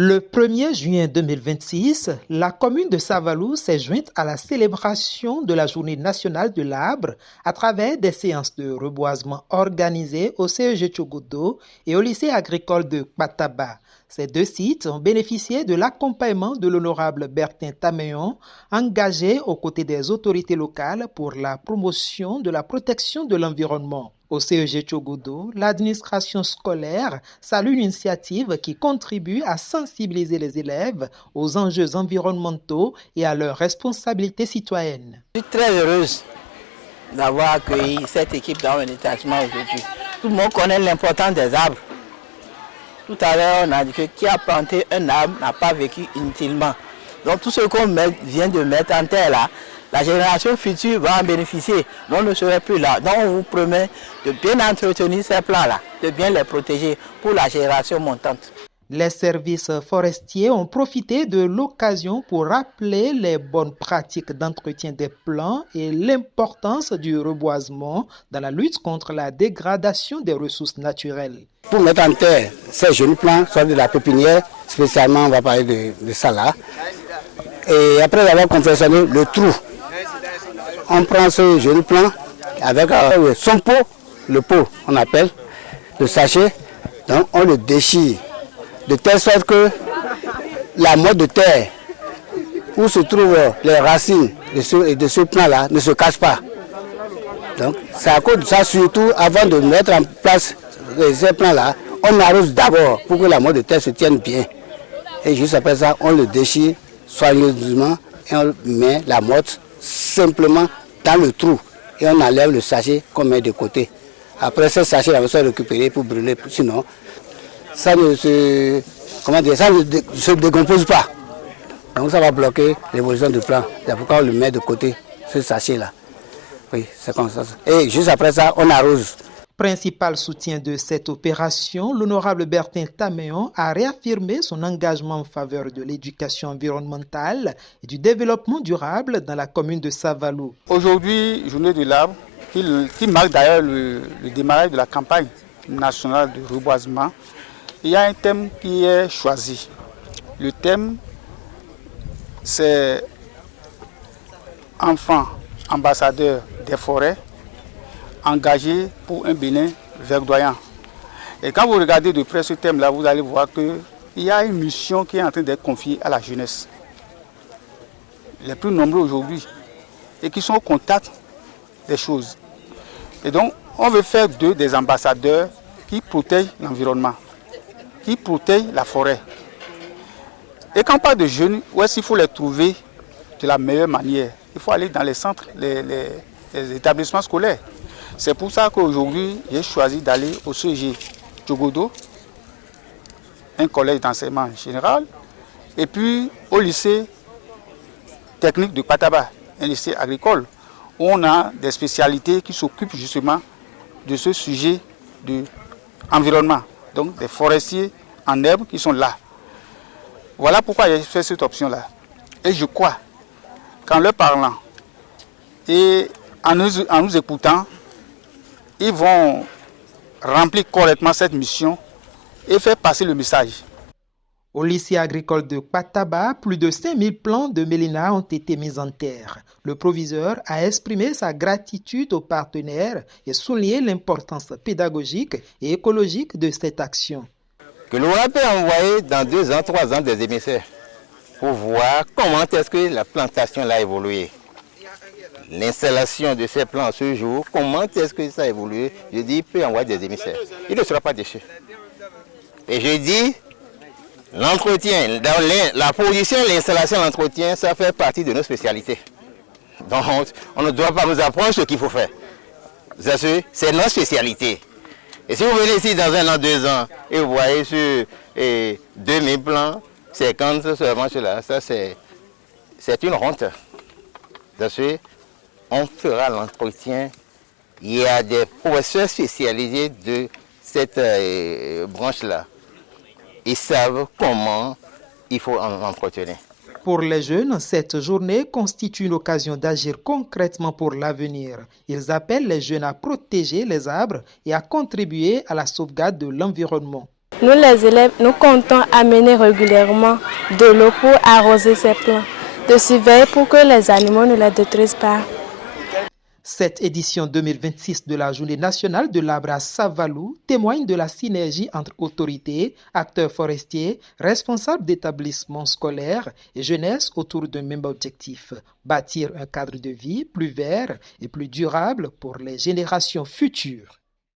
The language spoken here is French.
Le 1er juin 2026, la commune de Savalou s'est jointe à la célébration de la Journée nationale de l'arbre à travers des séances de reboisement organisées au CEG Tchogodo et au lycée agricole de Kpataba. Ces deux sites ont bénéficié de l'accompagnement de l'honorable Bertin Tameyon, engagé aux côtés des autorités locales pour la promotion de la protection de l'environnement. Au CEG Tchogodo, l'administration scolaire salue l'initiative qui contribue à sensibiliser les élèves aux enjeux environnementaux et à leurs responsabilités citoyennes. Je suis très heureuse d'avoir accueilli cette équipe dans mon établissement aujourd'hui. Tout le monde connaît l'importance des arbres. Tout à l'heure, on a dit que qui a planté un arbre n'a pas vécu inutilement. Donc tout ce qu'on vient de mettre en terre là, la génération future va en bénéficier. On ne serait plus là. Donc on vous promet de bien entretenir ces plants-là, de bien les protéger pour la génération montante. Les services forestiers ont profité de l'occasion pour rappeler les bonnes pratiques d'entretien des plants et l'importance du reboisement dans la lutte contre la dégradation des ressources naturelles. Pour mettre en terre ces jeunes plants, soit de la pépinière, spécialement on va parler de ça là. Et après avoir confectionné le trou, on prend ce jeune plant avec son pot, le pot on appelle, le sachet, donc on le déchire de telle sorte que la motte de terre où se trouvent les racines de ce plant-là ne se casse pas. Donc c'est à cause de ça surtout, avant de mettre en place ces plants-là, on arrose d'abord pour que la motte de terre se tienne bien. Et juste après ça, on le déchire soigneusement et on met la motte simplement dans le trou et on enlève le sachet qu'on met de côté. Après ce sachet, on va se récupérer pour brûler, sinon ça ne se décompose pas. Donc ça va bloquer l'évolution du plant. C'est pourquoi on le met de côté, ce sachet-là. Oui, c'est comme ça. Et juste après ça, on arrose. Principal soutien de cette opération, l'honorable Bertin Tameyon a réaffirmé son engagement en faveur de l'éducation environnementale et du développement durable dans la commune de Savalou. Aujourd'hui, journée de l'arbre, qui marque d'ailleurs le démarrage de la campagne nationale de reboisement, il y a un thème qui est choisi. Le thème, c'est enfants ambassadeurs des forêts, engagés pour un Bénin verdoyant. Et quand vous regardez de près ce thème-là, vous allez voir qu'il y a une mission qui est en train d'être confiée à la jeunesse. Les plus nombreux aujourd'hui, et qui sont au contact des choses. Et donc, on veut faire d'eux des ambassadeurs qui protègent l'environnement, qui protègent la forêt. Et quand on parle de jeunes, où est-ce qu'il faut les trouver de la meilleure manière? Il faut aller dans les centres, les établissements scolaires. C'est pour ça qu'aujourd'hui, j'ai choisi d'aller au CEG Tchogodo, un collège d'enseignement général, et puis au lycée technique de Kpataba, un lycée agricole, où on a des spécialités qui s'occupent justement de ce sujet de l'environnement. Donc des forestiers en herbe qui sont là. Voilà pourquoi j'ai fait cette option-là. Et je crois qu'en leur parlant et en nous écoutant, ils vont remplir correctement cette mission et faire passer le message. Au lycée agricole de Kpataba, plus de 5000 plants de mélina ont été mis en terre. Le proviseur a exprimé sa gratitude aux partenaires et souligné l'importance pédagogique et écologique de cette action. Que l'on peut envoyer dans 2 ans, 3 ans des émissaires pour voir comment est-ce que la plantation a évolué. L'installation de ces plants ce jour, comment est-ce que ça a évolué? Je dis, il peut envoyer des émissaires. Il ne sera pas déchet. Et je dis, l'entretien, la production, l'installation, l'entretien, ça fait partie de nos spécialités. Donc, on ne doit pas nous apprendre ce qu'il faut faire. C'est notre spécialité. Et si vous venez ici dans 1 an, 2 ans, et vous voyez sur 2000 plants, 50 seulement cela, ça c'est une honte. On fera l'entretien. Il y a des professeurs spécialisés de cette branche-là. Ils savent comment il faut entretenir. Pour les jeunes, cette journée constitue une occasion d'agir concrètement pour l'avenir. Ils appellent les jeunes à protéger les arbres et à contribuer à la sauvegarde de l'environnement. Nous les élèves, nous comptons amener régulièrement de l'eau pour arroser ces plants, de surveiller pour que les animaux ne les détruisent pas. Cette édition 2026 de la Journée nationale de l'arbre à Savalou témoigne de la synergie entre autorités, acteurs forestiers, responsables d'établissements scolaires et jeunesse autour d'un même objectif, bâtir un cadre de vie plus vert et plus durable pour les générations futures.